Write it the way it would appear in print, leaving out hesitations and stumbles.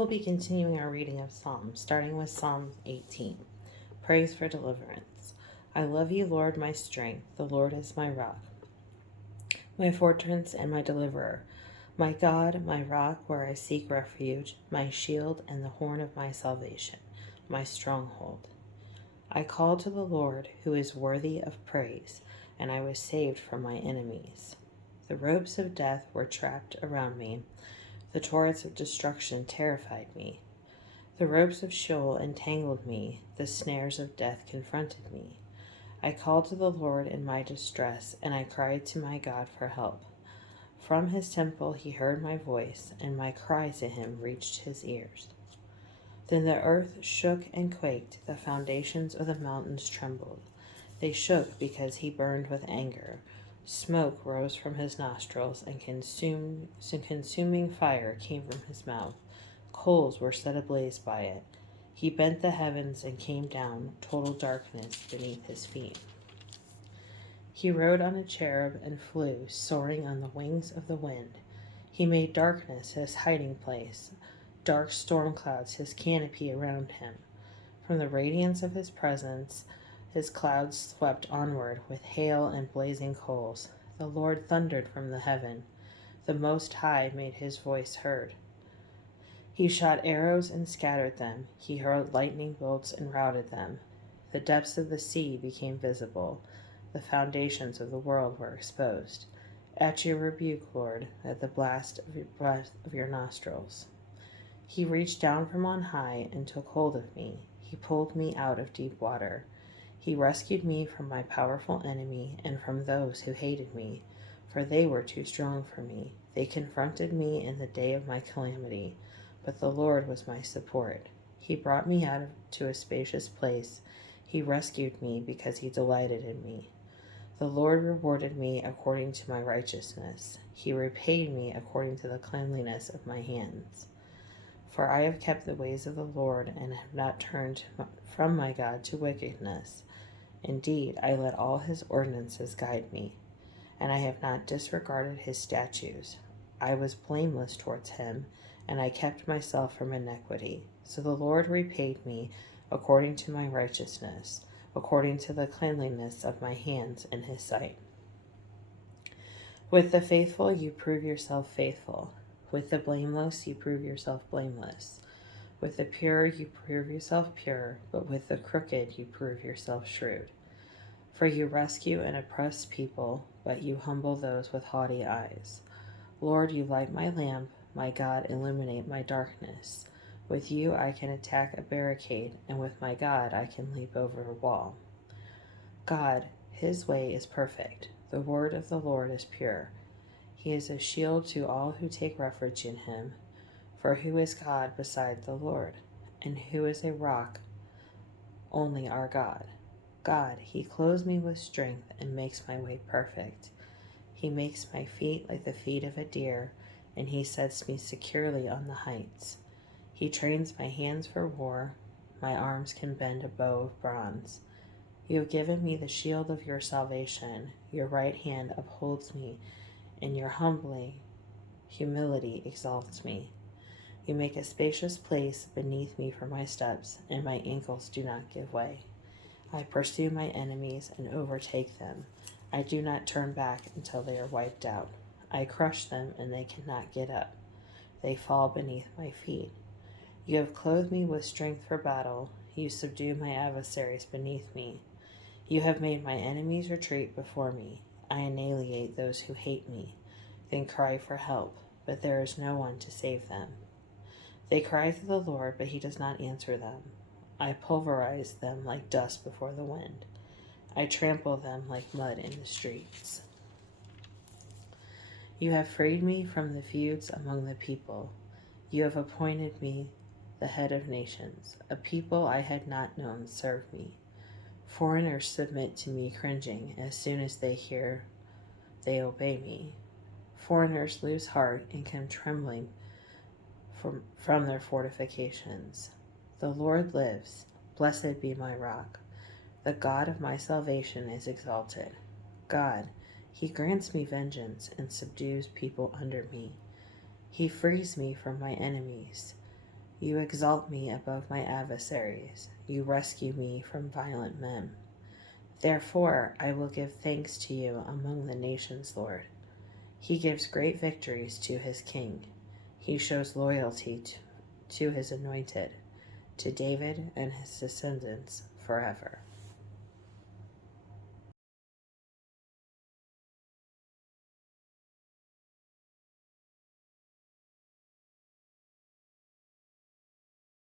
will be continuing our reading of Psalms, starting with Psalm 18. Praise for deliverance. I love you, Lord, my strength. The Lord is my rock, my fortress and my deliverer, my God, my rock where I seek refuge, my shield and the horn of my salvation, my stronghold. I called to the Lord, who is worthy of praise, and I was saved from my enemies. The ropes of death were trapped around me. The torrents of destruction terrified me. The ropes of Sheol entangled me. The snares of death confronted me. I called to the Lord in my distress, and I cried to my God for help. From his temple he heard my voice, and my cry to him reached his ears. Then the earth shook and quaked, the foundations of the mountains trembled. They shook because he burned with anger. Smoke rose from his nostrils, and consuming fire came from his mouth. Coals were set ablaze by it. He bent the heavens and came down, total darkness beneath his feet. He rode on a cherub and flew, soaring on the wings of the wind. He made darkness his hiding place, dark storm clouds his canopy around him. From the radiance of his presence, his clouds swept onward with hail and blazing coals. The Lord thundered from the heaven. The Most High made his voice heard. He shot arrows and scattered them. He hurled lightning bolts and routed them. The depths of the sea became visible. The foundations of the world were exposed. At your rebuke, Lord, at the blast of your breath of your nostrils. He reached down from on high and took hold of me. He pulled me out of deep water. He rescued me from my powerful enemy and from those who hated me, for they were too strong for me. They confronted me in the day of my calamity, but the Lord was my support. He brought me out to a spacious place. He rescued me because he delighted in me. The Lord rewarded me according to my righteousness. He repaid me according to the cleanliness of my hands. For I have kept the ways of the Lord and have not turned from my God to wickedness. Indeed, I let all his ordinances guide me, and I have not disregarded his statutes. I was blameless towards him, and I kept myself from iniquity. So the Lord repaid me according to my righteousness, according to the cleanliness of my hands in his sight. With the faithful you prove yourself faithful. With the blameless you prove yourself blameless. With the pure you prove yourself pure, but with the crooked you prove yourself shrewd. For you rescue an oppressed people, but you humble those with haughty eyes. Lord, you light my lamp. My God, illuminate my darkness. With you I can attack a barricade, and with my God I can leap over a wall. God, his way is perfect. The word of the Lord is pure. He is a shield to all who take refuge in him. For who is God beside the Lord? And who is a rock? Only our God. God, he clothes me with strength and makes my way perfect. He makes my feet like the feet of a deer, and he sets me securely on the heights. He trains my hands for war. My arms can bend a bow of bronze. You have given me the shield of your salvation. Your right hand upholds me, and your humility exalts me. You make a spacious place beneath me for my steps, and my ankles do not give way. I pursue my enemies and overtake them. I do not turn back until they are wiped out. I crush them, and they cannot get up. They fall beneath my feet. You have clothed me with strength for battle. You subdue my adversaries beneath me. You have made my enemies retreat before me. I annihilate those who hate me. Then cry for help, but there is no one to save them. They cry to the Lord, but he does not answer them. I pulverize them like dust before the wind. I trample them like mud in the streets. You have freed me from the feuds among the people. You have appointed me the head of nations. A people I had not known serve me. Foreigners submit to me cringing. As soon as they hear, they obey me. Foreigners lose heart and come trembling from their fortifications. The Lord lives. Blessed be my rock. The God of my salvation is exalted. God, he grants me vengeance and subdues people under me. He frees me from my enemies. You exalt me above my adversaries. You rescue me from violent men. Therefore, I will give thanks to you among the nations, Lord. He gives great victories to his king. He shows loyalty to his anointed, to David and his descendants forever.